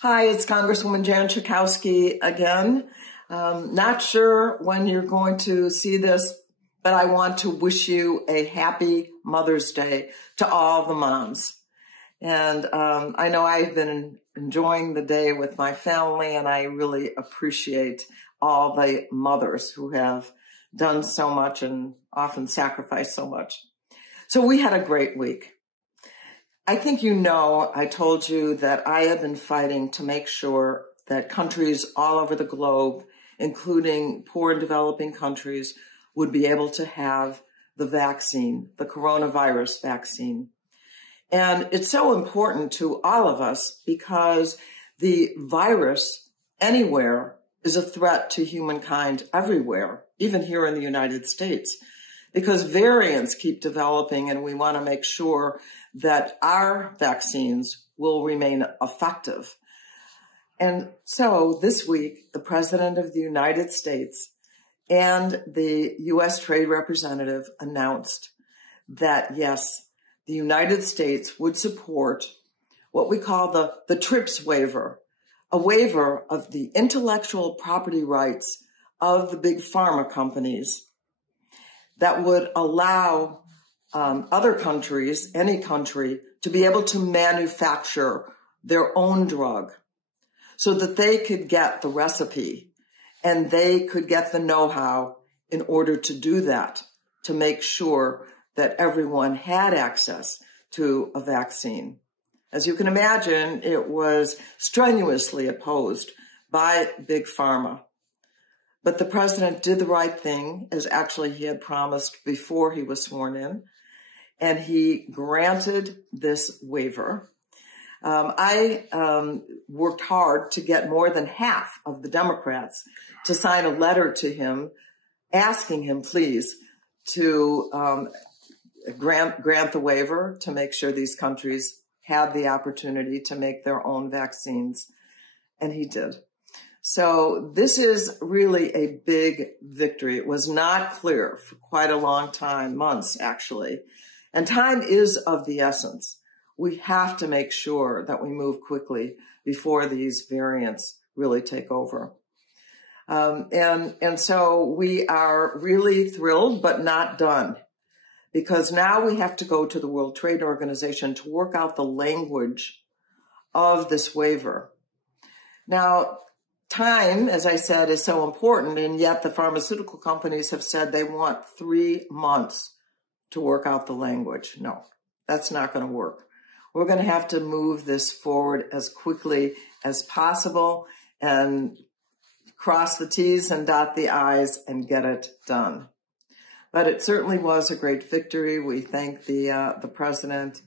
Hi, it's Congresswoman Jan Schakowsky again. Not sure when you're going to see this, but I want to wish you a happy Mother's Day to all the moms. And I know I've been enjoying the day with my family, and I really appreciate all the mothers who have done so much and often sacrificed so much. So we had a great week. I think you know I told you that I have been fighting to make sure that countries all over the globe, including poor and developing countries, would be able to have the vaccine, the coronavirus vaccine. And it's so important to all of us because the virus anywhere is a threat to humankind everywhere, even here in the United States, because variants keep developing, and we want to make sure that our vaccines will remain effective. And so this week, the President of the United States and the U.S. Trade Representative announced that, yes, the United States would support what we call the TRIPS Waiver, a waiver of the intellectual property rights of the big pharma companies that would allow other countries, any country, to be able to manufacture their own drug so that they could get the recipe and they could get the know-how in order to do that, to make sure that everyone had access to a vaccine. As you can imagine, it was strenuously opposed by Big Pharma. But the president did the right thing, as actually he had promised before he was sworn in, and he granted this waiver. I worked hard to get more than half of the Democrats to sign a letter to him, asking him, please, to grant the waiver to make sure these countries had the opportunity to make their own vaccines, and he did. So this is really a big victory. It was not clear for quite a long time, months actually, and time is of the essence. We have to make sure that we move quickly before these variants really take over. And so we are really thrilled, but not done, because now we have to go to the World Trade Organization to work out the language of this waiver. Now, time, as I said, is so important, and yet the pharmaceutical companies have said they want 3 months to work out the language. No, that's not going to work. We're going to have to move this forward as quickly as possible and cross the T's and dot the I's and get it done. But it certainly was a great victory. We thank the president,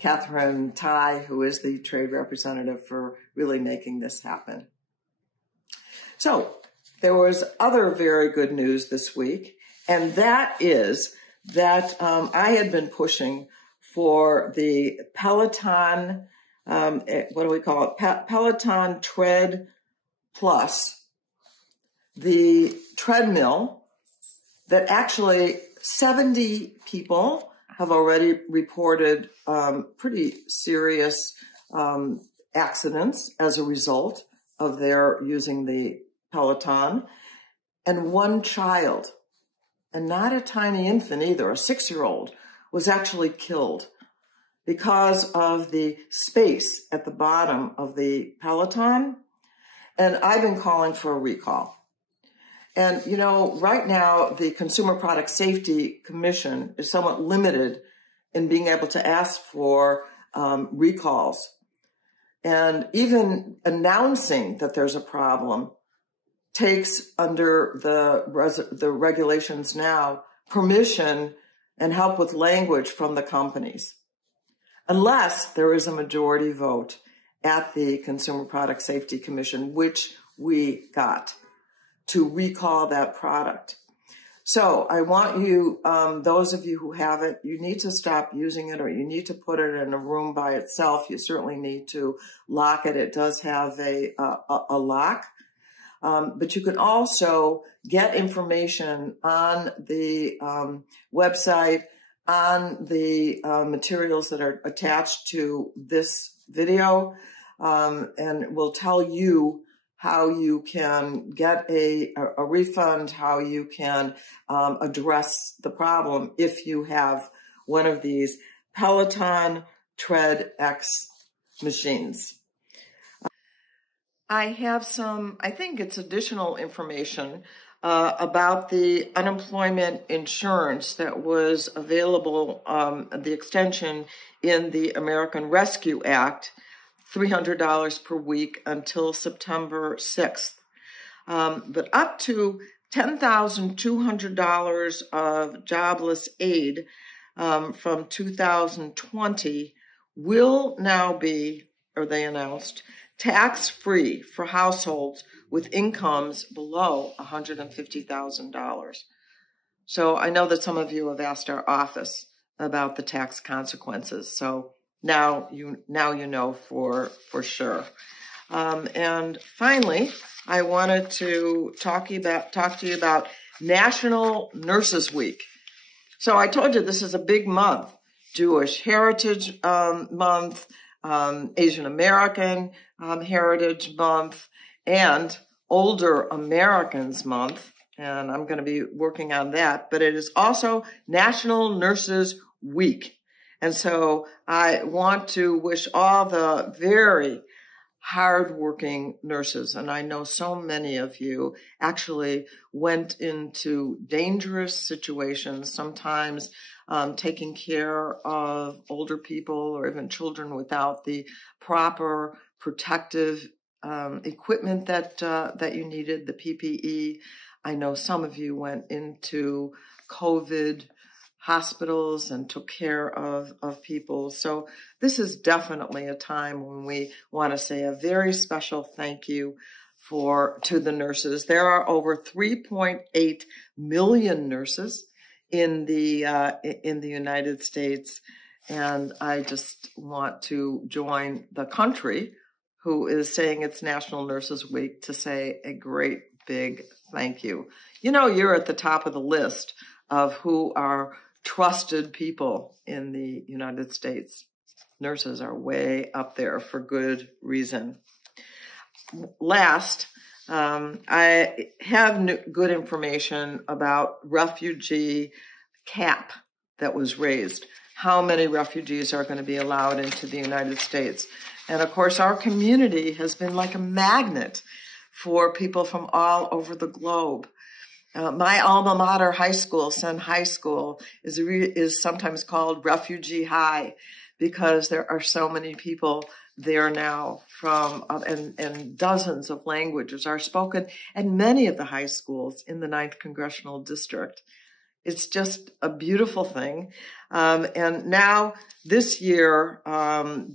Catherine Tai, who is the trade representative, for really making this happen. So there was other very good news this week, and that is that I had been pushing for the Peloton, what do we call it? Peloton Tread Plus, the treadmill that actually 70 people have already reported pretty serious accidents as a result of their using the Peloton, and 1 child, and not a tiny infant either, a 6-year-old, was actually killed because of the space at the bottom of the Peloton. And I've been calling for a recall. And, you know, right now, the Consumer Product Safety Commission is somewhat limited in being able to ask for recalls. And even announcing that there's a problem takes, under the regulations now, permission and help with language from the companies, unless there is a majority vote at the Consumer Product Safety Commission, which we got, to recall that product. So I want you, those of you who have it, you need to stop using it, or you need to put it in a room by itself. You certainly need to lock it. It does have a lock. But you can also get information on the website, on the materials that are attached to this video, and will tell you how you can get a refund, how you can address the problem if you have one of these Peloton Tread X machines. I have some, I think it's additional information about the unemployment insurance that was available, the extension in the American Rescue Act, $300 per week until September 6th. But up to $10,200 of jobless aid from 2020 will now be, or they announced, tax-free for households with incomes below $150,000. So I know that some of you have asked our office about the tax consequences. So now you know for sure. And finally, I wanted to talk to you about National Nurses Week. So I told you this is a big month: Jewish Heritage Month, Asian American Heritage Month, and Older Americans Month. And I'm going to be working on that. But it is also National Nurses Week. And so I want to wish all the very hardworking nurses, and I know so many of you actually went into dangerous situations, sometimes taking care of older people or even children without the proper protective equipment that you needed, the PPE. I know some of you went into COVID hospitals and took care of people. So this is definitely a time when we want to say a very special thank you to the nurses. There are over 3.8 million nurses in the United States, and I just want to join the country who is saying it's National Nurses Week to say a great big thank you. You know, you're at the top of the list of who are trusted people in the United States. Nurses are way up there for good reason. Last, I have good information about refugee cap that was raised. How many refugees are going to be allowed into the United States? And of course, our community has been like a magnet for people from all over the globe. My alma mater high school, Senn High School, is sometimes called Refugee High because there are so many people there now from, and dozens of languages are spoken at many of the high schools in the 9th Congressional District. It's just a beautiful thing. And now this year, on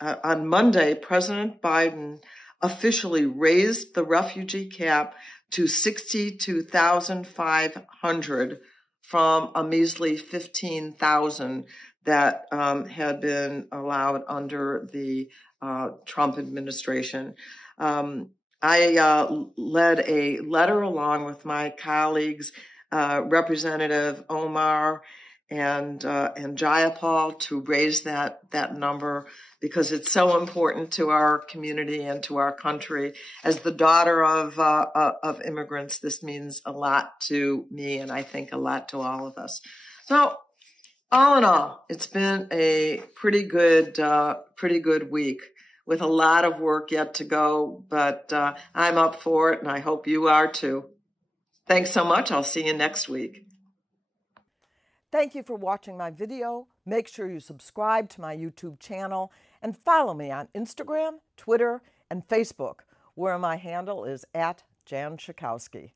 Monday, President Biden officially raised the refugee cap to 62,500 from a measly 15,000 that had been allowed under the Trump administration. I led a letter along with my colleagues, Representative Omar and Jayapal, to raise that number because it's so important to our community and to our country. As the daughter of immigrants, this means a lot to me, and I think a lot to all of us. So, all in all, it's been a pretty good week with a lot of work yet to go, but I'm up for it, and I hope you are too. Thanks so much. I'll see you next week. Thank you for watching my video. Make sure you subscribe to my YouTube channel and follow me on Instagram, Twitter, and Facebook, where my handle is @Jan Schakowsky.